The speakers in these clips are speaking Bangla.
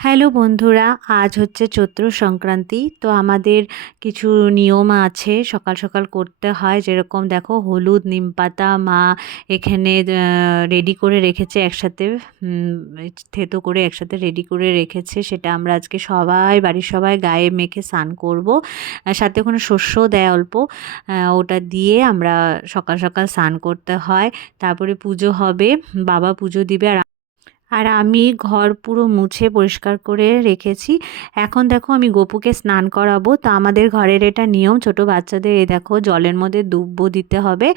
হ্যালো বন্ধুরা, আজ হচ্ছে চৈত্র সংক্রান্তি। তো আমাদের কিছু নিয়ম আছে সকাল সকাল করতে হয়। যেরকম দেখো, হলুদ নিমপাতা মা এখানে রেডি করে রেখেছে একসাথে, থেতো করে একসাথে রেডি করে রেখেছে। সেটা আমরা আজকে সবাই, বাড়ির সবাই গায়ে মেখে স্নান করব। সাথে ওখানে শস্যও দেয় অল্প, ওটা দিয়ে আমরা সকাল সকাল স্নান করতে হয়। তারপরে পুজো হবে, বাবা পুজো দিবে। আর আমি ঘর পুরো মুছে পরিষ্কার করে রেখেছি। এখন দেখো আমি গপুকে স্নান করাবো। তো আমাদের ঘরের এটা নিয়ম, ছোট বাচ্চাদের এই দেখো জলের মধ্যে দুব্বো দিতে হবে।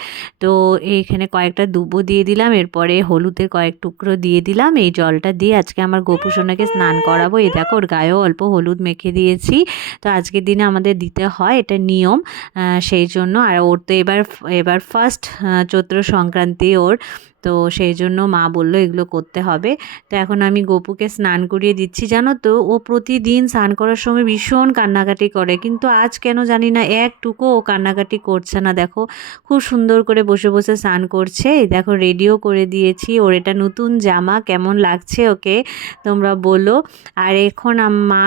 তো এইখানে কয়েকটা দুব্বো দিয়ে দিলাম, এরপরে হলুদের কয়েক টুকরো দিয়ে দিলাম। এই জলটা দিয়ে আজকে আমার গপু সোনাকে স্নান করাবো। এই দেখো ওর গায়েও অল্প হলুদ মেখে দিয়েছি। তো আজকের দিনে আমাদের দিতে হয়, এটা নিয়ম। সেই জন্য আর ওর তো এবার ফার্স্ট চৈত্র সংক্রান্তি ওর, তো সেই জন্য মা বললো এগুলো করতে হবে। তো এখন আমি গপুকে স্নান করিয়ে দিচ্ছি। জানো তো, ও প্রতিদিন স্নান করার সময় ভীষণ কান্নাকাটি করে, কিন্তু আজ কেন জানি না একটুকু ও কান্নাকাটি করছে না। দেখো খুব সুন্দর করে বসে বসে স্নান করছে। এই দেখো রেডিও করে দিয়েছি, ওর এটা নতুন জামা, কেমন লাগছে ওকে তোমরা বলো। আর এখন মা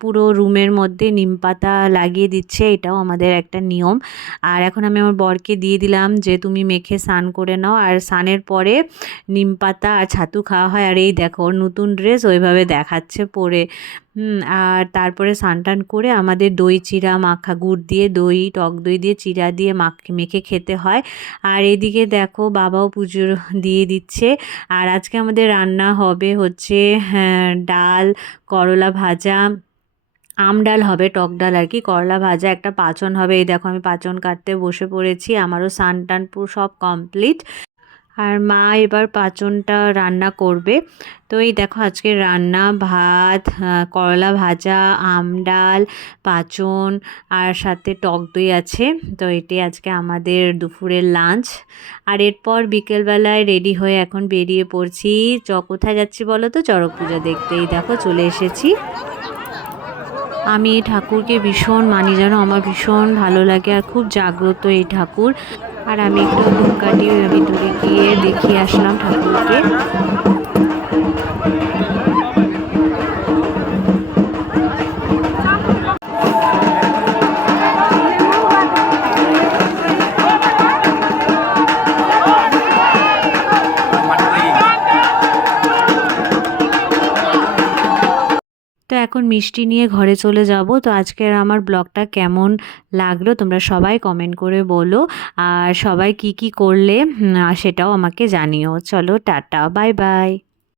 পুরো রুমের মধ্যে নিম পাতা লাগিয়ে দিচ্ছে, এটাও আমাদের একটা নিয়ম। আর এখন আমি আমার বরকে দিয়ে দিলাম যে তুমি মেখে স্নান করে নাও। আর স্নানের পরে নিম পাতা আর ছাতু খাওয়া হয়। আর এই দেখো ওর নতুন ড্রেস ওইভাবে দেখাচ্ছে পরে। আর তারপরে স্নান টান করে আমাদের দই চিড়া মাখা, গুড় দিয়ে দই, টক দই দিয়ে চিড়া দিয়ে মেখে খেতে হয়। আর এদিকে দেখো বাবাও পুজো দিয়ে দিচ্ছে। আর আজকে আমাদের রান্না হবে হচ্ছে ডাল, করলা ভাজা, আম ডাল হবে, টক ডাল আর কি, করলা ভাজা, একটা পাঁচন হবে। এই দেখো আমি পাঁচন কাটতে বসে পড়েছি, আমারও স্নান টান পুরো সব কমপ্লিট। আর মা এবার পাঁচনটা রান্না করবে। তো এই দেখো আজকে রান্না ভাত, করলা ভাজা, আম ডাল, পাঁচন, আর সাথে টক দই আছে। তো এটি আজকে আমাদের দুপুরের লাঞ্চ। আর এরপর বিকেলবেলায় রেডি হয়ে এখন বেরিয়ে পড়ছি। কোথায় যাচ্ছি বলো তো? চড়ক পূজা দেখতেই দেখো চলে এসেছি। আমি এই ঠাকুরকে ভীষণ মানি, জানো, আমার ভীষণ ভালো লাগে আর খুব জাগ্রত এই ঠাকুর। আর আমি একটু ধূপকাঠি ভিতরে গিয়ে দেখিয়ে আসলাম ঠাকুরকে। তো এখন মিষ্টি নিয়ে ঘরে চলে যাব। তো আজকের আমার ব্লগটা কেমন লাগলো তোমরা সবাই কমেন্ট করে বলো। আর সবাই কি কি করলে সেটাও আমাকে জানিও। চলো টাটা, বাই বাই।